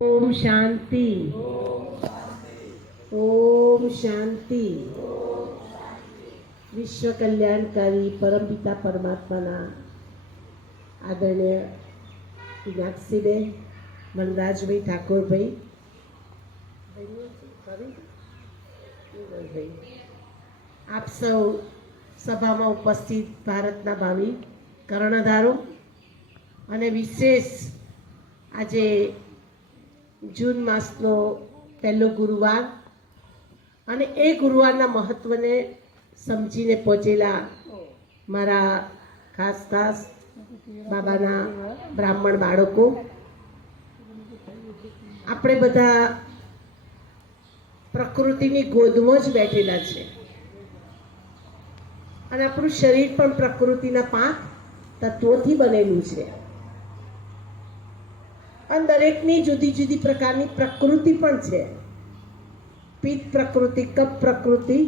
ओम शांति। ओम शांति। विश्व कल्याणकारी परमपिता परमात्माना आदरणीय मीनाक्षीबेन मनराजभाई ठाकुरभाई आप सौ સભામાં ઉપસ્થિત ભારતના ભાવિ કર્ણધારો અને વિશેષ આજે જૂન માસનો પહેલો ગુરુવાર અને એ ગુરુવારના મહત્વને સમજીને પહોંચેલા મારા ખાસ ખાસ બાબાના બ્રાહ્મણ બાળકો, આપણે બધા પ્રકૃતિની ગોદમાં જ બેઠેલા છે અને આપણું શરીર પણ પ્રકૃતિના 5 તત્વોથી બનેલું છે અને દરેકની જુદી જુદી પ્રકારની પ્રકૃતિ પણ છે. પિત્ત પ્રકૃતિ, કફ પ્રકૃતિ,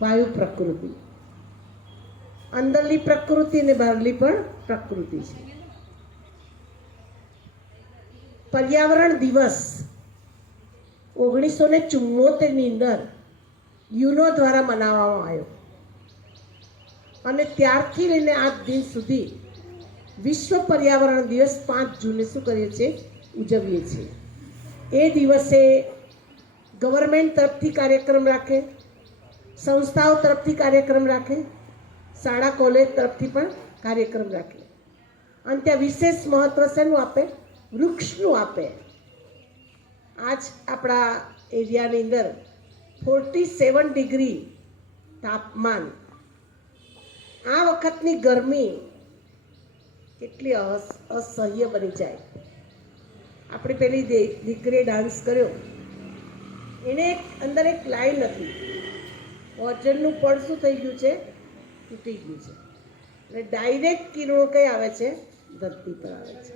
વાયુ પ્રકૃતિ, અંદરની પ્રકૃતિ અને બહારની પણ પ્રકૃતિ છે. પર્યાવરણ દિવસ 1974ની અંદર યુનો દ્વારા મનાવવામાં આવ્યો અને ત્યારથી લઈને આજ દિન સુધી વિશ્વ પર્યાવરણ દિવસ 5 જૂને શું કરીએ છીએ? ઉજવીએ છીએ. એ દિવસે ગવર્મેન્ટ તરફથી કાર્યક્રમ રાખે, સંસ્થાઓ તરફથી કાર્યક્રમ રાખે, શાળા કોલેજ તરફથી પણ કાર્યક્રમ રાખે અને ત્યાં વિશેષ મહત્વ શેનું આપે? વૃક્ષનું આપે. આજ આપણા એરિયાની અંદર 47 ડિગ્રી તાપમાન, આ વખતની ગરમી કેટલી અસહ્ય બની જાય. આપણી પેલી દીકરીએ ડાન્સ કર્યો, એને અંદર એક લાઈન હતી, ઓઝોનનું પડ શું થઈ ગયું છે? તૂટી ગયું છે અને ડાયરેક્ટ કિરણો કઈ આવે છે? ધરતી પર આવે છે.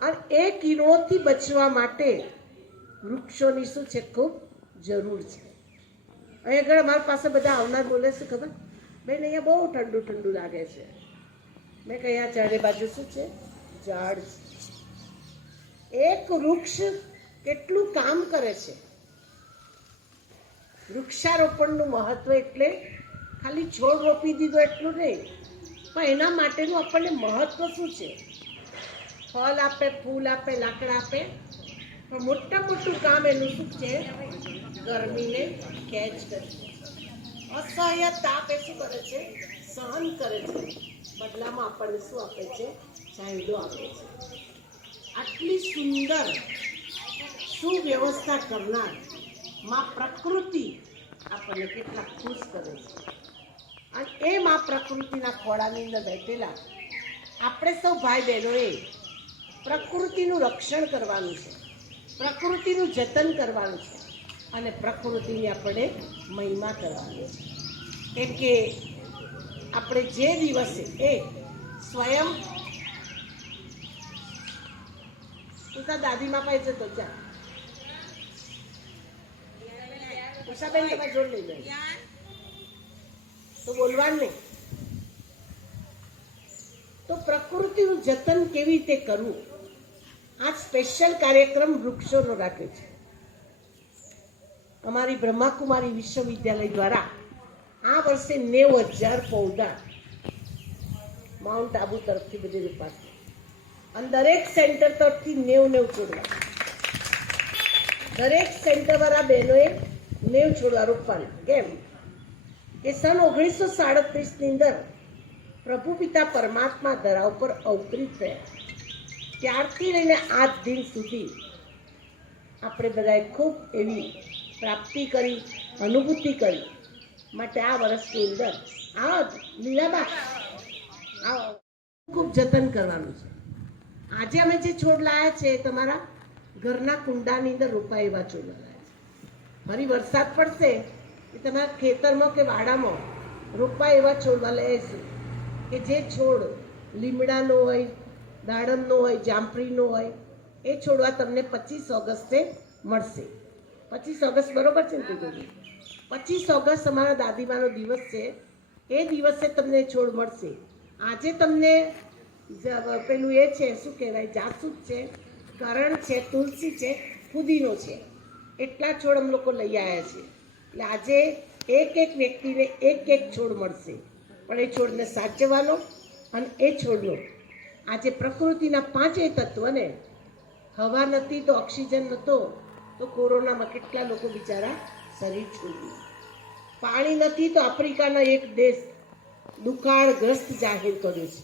અને એ કિરણોથી બચવા માટે વૃક્ષોની શું છે? ખૂબ જરૂર છે. અહીં આગળ અમારી પાસે બધા આવનાર બોલે છે ખબર? બેન અહીંયા બહુ ઠંડુ ઠંડુ લાગે છે. મેં કહ્યું અહીંયા ચારે બાજુ શું છે? ઝાડ છે. એક વૃક્ષ કેટલું કામ કરે છે. વૃક્ષારોપણનું મહત્વ એટલે ખાલી છોડ રોપી દીધો એટલું નહીં, પણ એના માટેનું આપણને મહત્વ શું છે? ફળ આપે, ફૂલ આપે, લાકડા આપે, પણ મોટું કામ એનું શું છે? ગરમીને કેચ કરે છે. અસહ્ય તાપ એ શું કરે છે? સહન કરે છે. બદલામાં આપણને શું આપે છે? છાંયડો આપે છે. આટલી સુંદર સુવ્યવસ્થા કરનાર માં પ્રકૃતિ આપણને કેટલા ખુશ કરે છે. અને એ માં પ્રકૃતિના ખોળાની અંદર બેઠેલા આપણે સૌ ભાઈ બહેનોએ પ્રકૃતિનું રક્ષણ કરવાનું છે, પ્રકૃતિનું જતન કરવાનું છે અને પ્રકૃતિની આપણે મહિમા કરવાની છે. કેમ કે આપણે જે દિવસે એ સ્વયં ઉષા દાદીમાં પાસે જતો જા ઉષાબેન તમે જોડ લઈ લે તો બોલવાનું નહીં. તો પ્રકૃતિનું જતન કેવી રીતે કરવું, આ સ્પેશિયલ કાર્યક્રમ વૃક્ષોનો રાખે છે. અમારી બ્રહ્માકુમારી વિશ્વવિદ્યાલય દ્વારા આ વર્ષે 90,000 પૌધા માઉન્ટ આબુ તરફથી બધી રોપાશે અને દરેક સેન્ટર તરફથી 90 છોડવા, દરેક સેન્ટર વાળા બહેનોએ 90 છોડવા રોપવાના. કેમ કે સન 1937ની અંદર પ્રભુ પિતા પરમાત્મા ધરા ઉપર અવતરિત થયા, ત્યારથી લઈને આજ દિન સુધી આપણે બધાએ ખૂબ એવી પ્રાપ્તિ કરી, અનુભૂતિ કરી. માટે આ વર્ષની અંદર આ લીલાબા ખૂબ જતન કરવાનું છે. આજે અમે જે છોડ લાયા છે એ તમારા ઘરના કુંડાની અંદર રોપાય એવા છોડ લાયા છે. ફરી વરસાદ પડશે એ તમારા ખેતરમાં કે વાડામાં રોપાય એવા છોડવા લઈશું કે જે છોડ લીમડાનો હોય, દાડમનો હોય, જામફળીનો હોય, એ છોડવા તમને 25 ઓગસ્ટે મળશે. 25 ઓગસ્ટ બરોબર છે ને? 25 ઓગસ્ટ અમારા દાદીમાનો દિવસ છે. એ દિવસે તમને છોડ મળશે. આજે તમને પેલું એ છે શું કહેવાય, જાસૂદ છે, કરણ છે, તુલસી છે, ફુદીનો છે, એટલા છોડ અમે લોકો લઈ આવ્યા છીએ. એટલે આજે એક એક વ્યક્તિને એક એક છોડ મળશે, પણ એ છોડને સાચવવાનો અને એ છોડનો આજે પ્રકૃતિના પાંચેય તત્વને હવા નથી તો ઓક્સિજન નહોતો તો કોરોનામાં કેટલા લોકો બિચારા શરીર છોડ્યું. પાણી નથી તો આફ્રિકાના એક દેશ દુકાળગ્રસ્ત જાહેર કર્યો છે.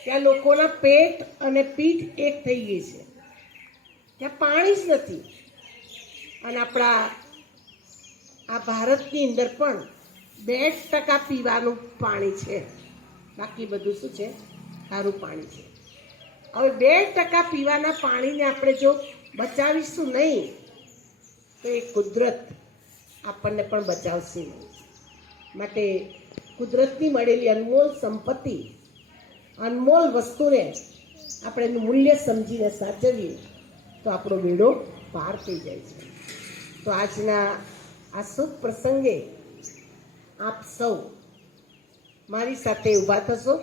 ત્યાં લોકોના પેટ અને પીઠ એક થઈ ગઈ છે. ત્યાં પાણી જ નથી. અને આપણા આ ભારતની અંદર પણ 2% પીવાનું પાણી છે, બાકી બધું શું છે? ખારું પાણી છે. હવે 2% પીવાના પાણીને આપણે જો બચાવીશું નહીં તો એ કુદરત આપણને પણ બચાવશે નહીં. માટે કુદરતની મળેલી અનમોલ સંપત્તિ, અનમોલ વસ્તુને આપણે એનું મૂલ્ય સમજીને સાચવીએ તો આપણો બેડો પાર થઈ જાય છે. તો આજના આ શુભ પ્રસંગે આપ સૌ મારી સાથે ઊભા થશો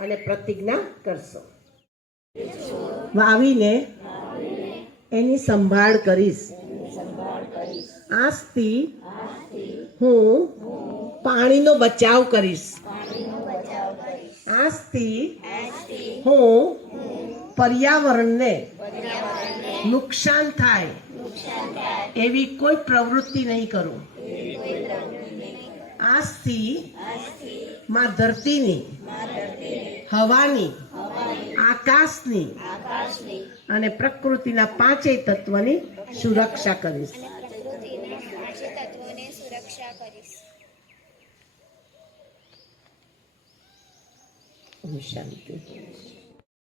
અને પ્રતિજ્ઞા કરશો. વાવીને એની સંભાળ કરીશ. આજથી હું પાણીનો બચાવ કરીશ. આજથી હું પર્યાવરણને નુકસાન થાય એવી કોઈ પ્રવૃત્તિ નહીં કરું. આજથી માં ધરતીની, હવાની, આકાશની અને પ્રકૃતિના પાંચેય તત્વની સુરક્ષા કરીશ. શાંતિ.